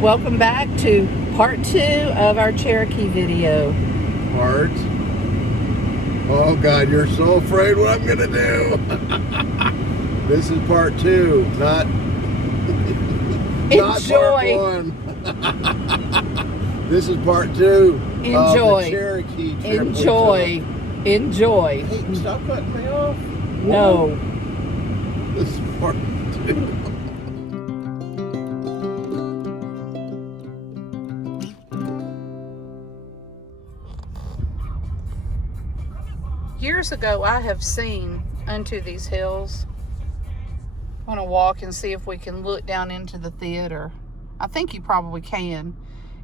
Welcome back to part 2 of our Cherokee video. Part? Oh God, you're so afraid what I'm gonna do. This is part 2, not Enjoy. part 1. This is part 2 Enjoy. of the Cherokee trip. Enjoy. Enjoy. Hey, stop cutting me off. No. This is part 2. Years ago, I have seen unto these hills. I want to walk and see if we can look down into the theater. I think you probably can.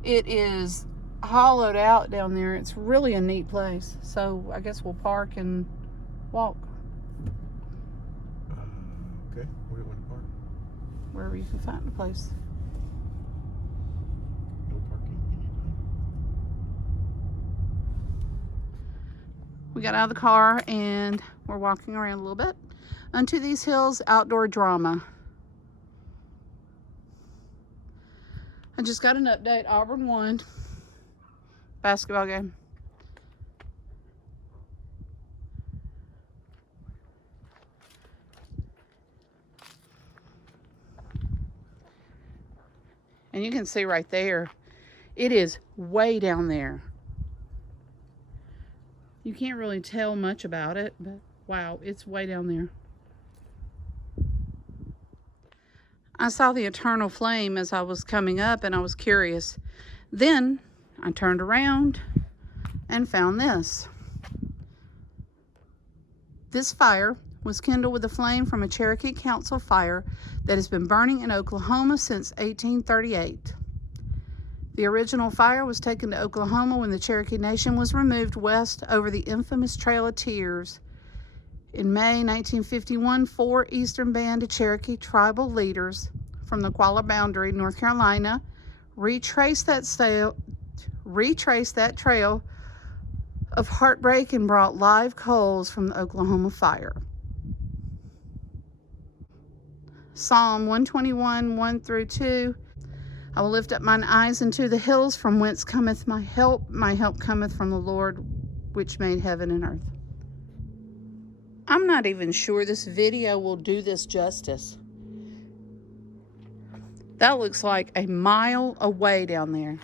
It is hollowed out down there. It's really a neat place. So I guess we'll park and walk. Okay, where do you want to park? Wherever you can find a place. No parking anytime. We got out of the car and we're walking around a little bit. Unto these hills, outdoor drama. I just got an update. Auburn won basketball game. And you can see right there, it is way down there. You can't really tell much about it, but wow, it's way down there. I saw the eternal flame as I was coming up and I was curious. Then I turned around and found this. This fire was kindled with a flame from a Cherokee Council fire that has been burning in Oklahoma since 1838. The original fire was taken to Oklahoma when the Cherokee Nation was removed west over the infamous Trail of Tears. In May 1951, 4 Eastern Band of Cherokee tribal leaders from the Qualla boundary, North Carolina, retraced that trail of heartbreak and brought live coals from the Oklahoma fire. Psalm 121, 1 through 2. I will lift up mine eyes into the hills, from whence cometh my help. My help cometh from the Lord, which made heaven and earth. I'm not even sure this video will do this justice. That looks like a mile away down there.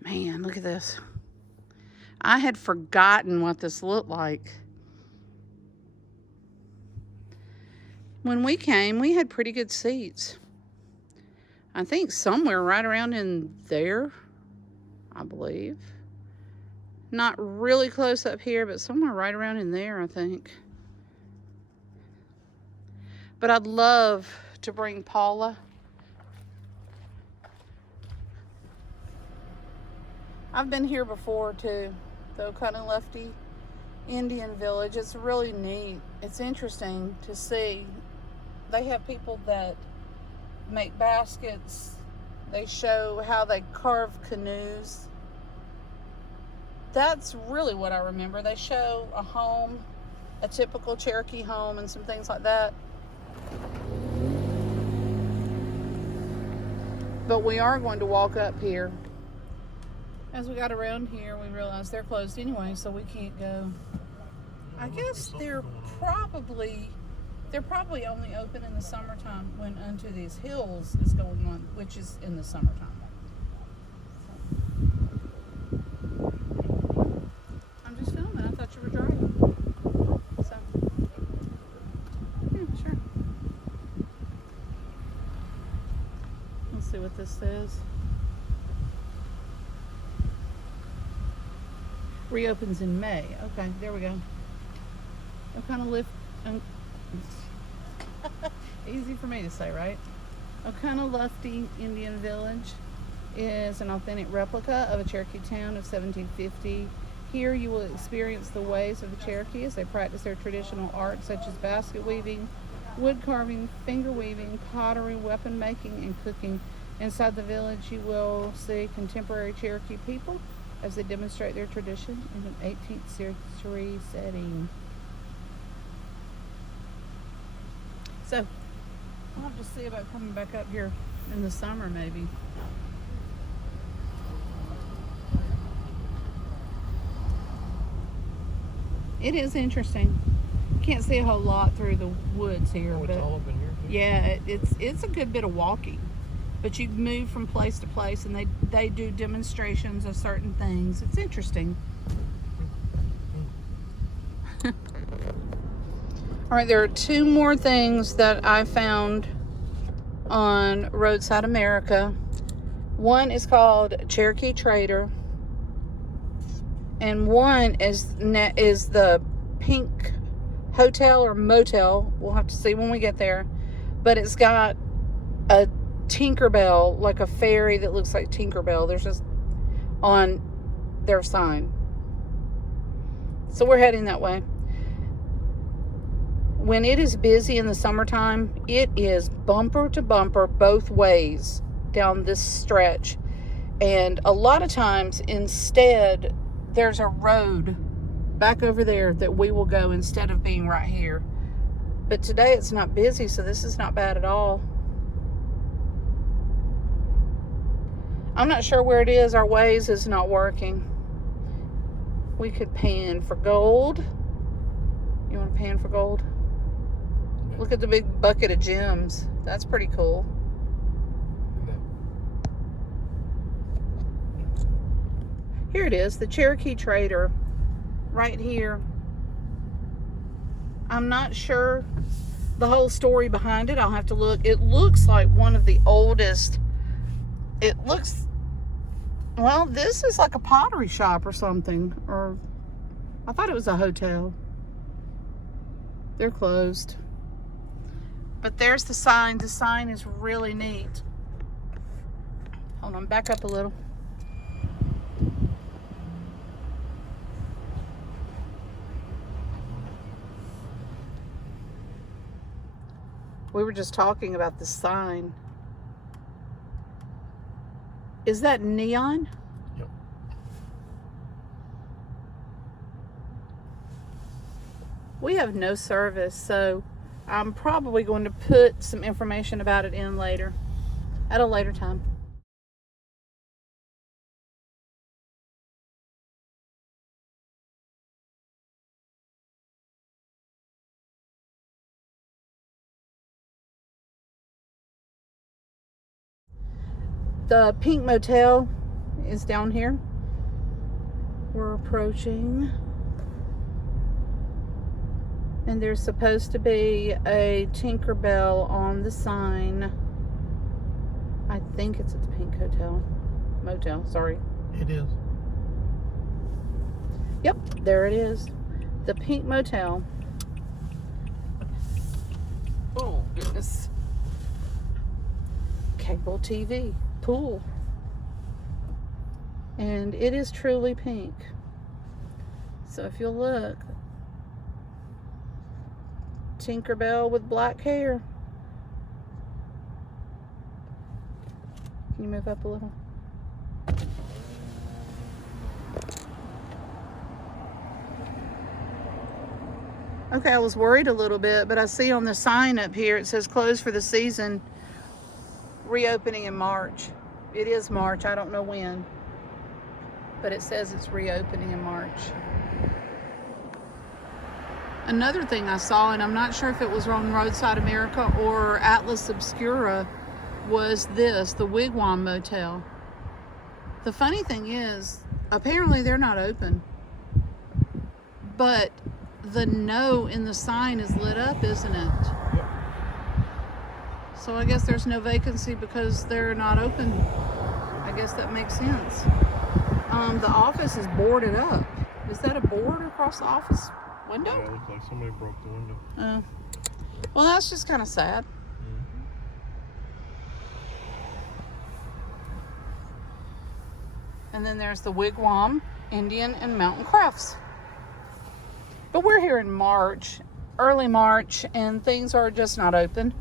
Man, look at this. I had forgotten what this looked like. When we came, we had pretty good seats. I think somewhere right around in there, I believe. Not really close up here, but somewhere right around in there, I think. But I'd love to bring Paula. I've been here before too, the Oconaluftee Indian Village. It's really neat. It's interesting to see. They have people that make baskets. They show how they carve canoes. That's really what I remember. They show a home, a typical Cherokee home, and some things like that. But we are going to walk up here. As we got around here, we realized they're closed anyway, so we can't go. I guess they're probably only open in the summertime when Unto These Hills is going on, which is in the summertime. I'm just filming. I thought you were driving. So, yeah, sure. Let's see what this says. Reopens in May. Okay, there we go. Easy for me to say, right? Oconaluftee Indian Village is an authentic replica of a Cherokee town of 1750. Here you will experience the ways of the Cherokee as they practice their traditional arts such as basket weaving, wood carving, finger weaving, pottery, weapon making, and cooking. Inside the village, you will see contemporary Cherokee people as they demonstrate their tradition in an 18th century setting. So, I'll have to see about coming back up here in the summer, maybe. It is interesting. Can't see a whole lot through the woods here, Oh, it's but all up in here too? yeah, it's a good bit of walking. But you move from place to place, and they do demonstrations of certain things. It's interesting. All right, there are two more things that I found on Roadside America. One is called Cherokee Trader, and one is the Pink Hotel or Motel. We'll have to see when we get there. But it's got a Tinkerbell, like a fairy that looks like Tinkerbell. There's just on their sign. So we're heading that way. When it is busy in the summertime, it is bumper to bumper both ways down this stretch. And a lot of times, instead, there's a road back over there that we will go instead of being right here. But today it's not busy, so this is not bad at all. I'm not sure where it is. Our Waze is not working. We could pan for gold. You want to pan for gold? Look at the big bucket of gems. That's pretty cool. Here it is, the Cherokee Trader, right here. I'm not sure the whole story behind it. I'll have to look. It looks like one of the oldest. It looks, well, this is like a pottery shop or something. Or I thought it was a hotel. They're closed. But there's the sign. The sign is really neat. Hold on, back up a little. We were just talking about the sign. Is that neon? Yep. We have no service, so I'm probably going to put some information about it in later, at a later time. The Pink Motel is down here. We're approaching. And there's supposed to be a Tinkerbell on the sign. I think it's at the Pink Motel, sorry. It is. Yep, there it is. The Pink Motel. Oh, goodness. Cable TV. Pool. And it is truly pink. So if you'll look, Tinkerbell with black hair. Can you move up a little? Okay, I was worried a little bit, but I see on the sign up here, it says closed for the season, reopening in March. It is March, I don't know when, but it says it's reopening in March. Another thing I saw, and I'm not sure if it was on Roadside America or Atlas Obscura, was this, the Wigwam Motel. The funny thing is, apparently they're not open, but the no in the sign is lit up, isn't it? Yep. So I guess there's no vacancy because they're not open. I guess that makes sense. The office is boarded up. Is that a board across the office window? Yeah, it looks like somebody broke the window. Oh. Well, that's just kind of sad. And then there's the Wigwam Indian and Mountain Crafts. But we're here in March, early March, and things are just not open.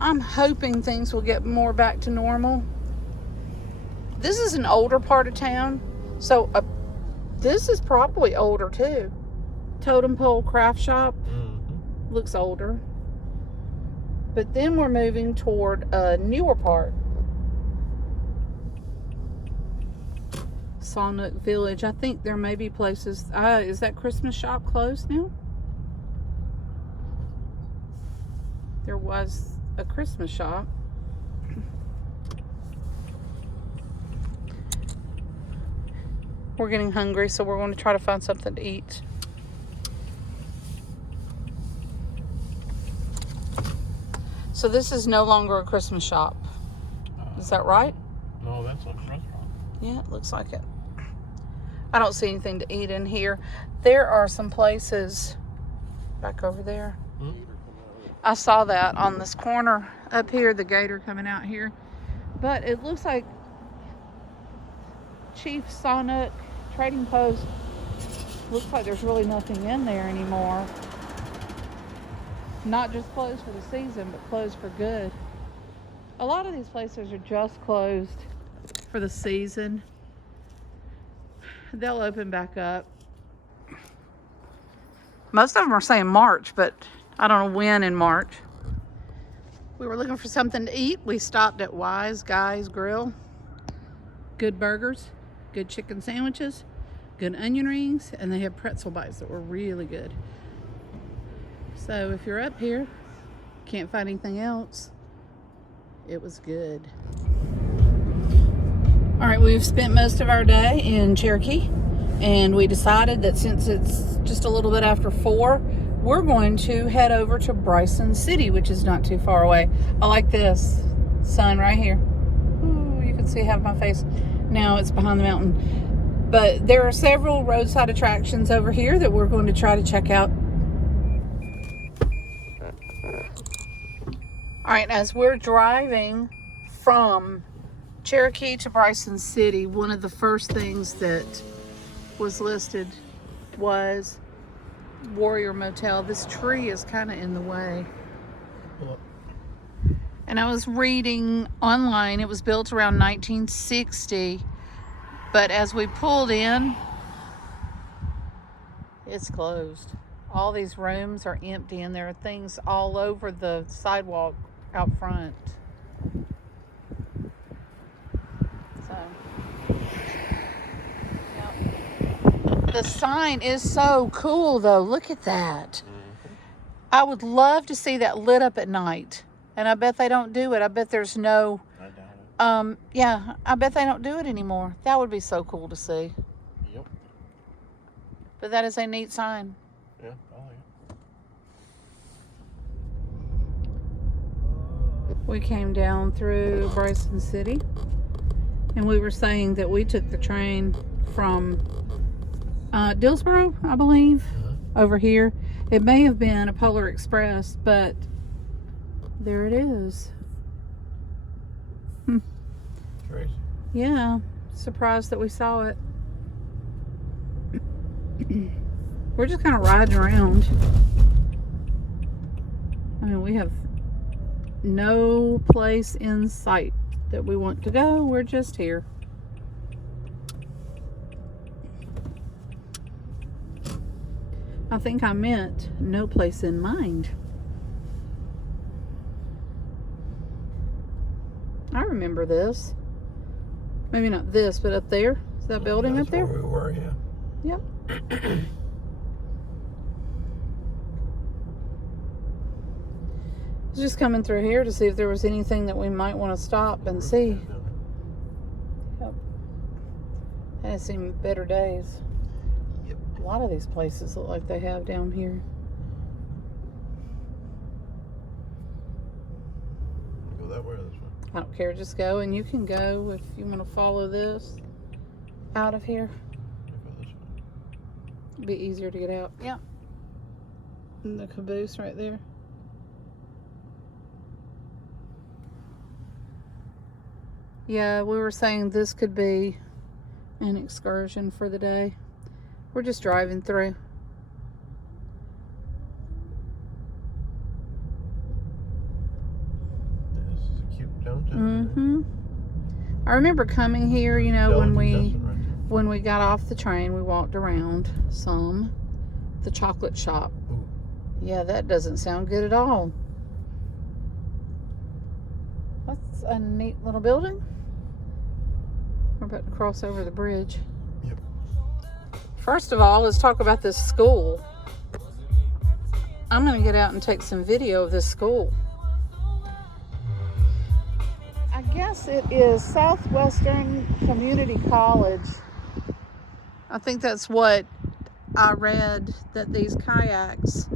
I'm hoping things will get more back to normal. This is an older part of town, so this is probably older too. Totem Pole Craft Shop looks older. But then we're moving toward a newer part. Oconaluftee Village. I think there may be places. Is that Christmas shop closed now? There was a Christmas shop. We're getting hungry, so we're going to try to find something to eat. So this is no longer a Christmas shop. Is that right? No, that's a restaurant. Yeah, it looks like it. I don't see anything to eat in here. There are some places back over there. I saw that on this corner up here, the gator coming out here. But it looks like Chief Sonic Trading Post. Looks like there's really nothing in there anymore. Not just closed for the season, but closed for good. A lot of these places are just closed for the season. They'll open back up. Most of them are saying March, but I don't know when in March. We were looking for something to eat. We stopped at Wise Guys Grill. Good burgers, good chicken sandwiches, good onion rings, and they have pretzel bites that were really good. So if you're up here, can't find anything else, it was good. All right, we've spent most of our day in Cherokee, and we decided that since it's just a little bit after 4, we're going to head over to Bryson City, which is not too far away. I like this sun right here. Ooh, you can see half my face. Now it's behind the mountain. But there are several roadside attractions over here that we're going to try to check out. All right, as we're driving from Cherokee to Bryson City, one of the first things that was listed was Warrior Motel. This tree is kind of in the way. And I was reading online, it was built around 1960, but as we pulled in, it's closed. All these rooms are empty, and there are things all over the sidewalk out front. So, yep. The sign is so cool, though. Look at that. I would love to see that lit up at night, and I bet they don't do it. I bet there's no. I doubt it. Yeah, I bet they don't do it anymore. That would be so cool to see. Yep. But that is a neat sign. Yeah, I like it. We came down through Bryson City, and we were saying that we took the train from Dillsboro, I believe, over here. It may have been a Polar Express, but there it is. Crazy. Yeah, surprised that we saw it. We're just kind of riding around. I mean, we have no place in sight that we want to go. We're just here. I think I meant no place in mind. I remember this. Maybe not this, but up there. Is that building up there? That's where we were, yeah. Yep. I was just coming through here to see if there was anything that we might want to stop and see. Yep. I had seen better days. Yep. A lot of these places look like they have down here. Go that way or this way? I don't care, just go, and you can go if you want to follow this out of here. Go this way. It'd be easier to get out. Yeah. And the caboose right there. Yeah, we were saying this could be an excursion for the day. We're just driving through. Mm-hmm. I remember coming here, you know, when Delicate we right when we got off the train, we walked around some. The chocolate shop. Ooh. Yeah, that doesn't sound good at all. That's a neat little building. We're about to cross over the bridge. Yep. First of all, let's talk about this school. I'm going to get out and take some video of this school. I guess it is Southwestern Community College. I think that's what I read, that these kayaks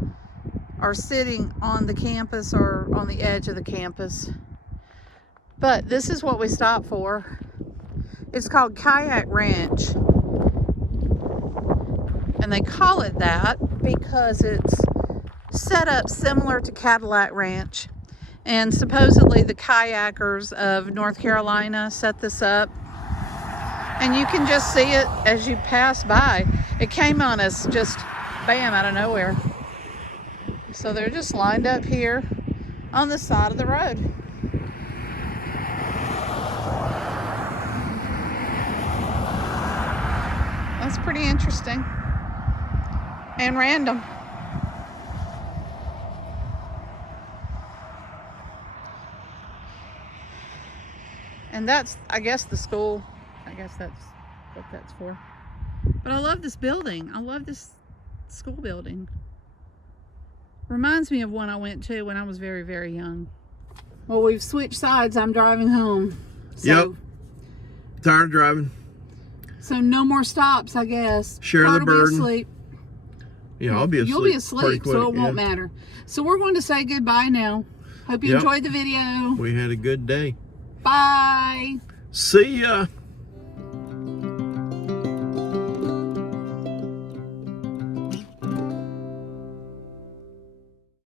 are sitting on the campus or on the edge of the campus. But this is what we stopped for. It's called Kayak Ranch. And they call it that because it's set up similar to Cadillac Ranch. And supposedly the kayakers of North Carolina set this up. And you can just see it as you pass by. It came on us just bam out of nowhere. So they're just lined up here on the side of the road. That's pretty interesting and random. And that's, I guess, the school. I guess that's what that's for. But I love this building. I love this school building. Reminds me of one I went to when I was very, very young. Well, we've switched sides. I'm driving home. So, Yep. Tired of driving. So no more stops, I guess. Share the Carter'll be burden. asleep. Yeah, I'll be asleep. You'll be pretty asleep, quick, so it won't yeah. matter. So we're going to say goodbye now. Hope you Yep. enjoyed the video. We had a good day. Bye. See ya.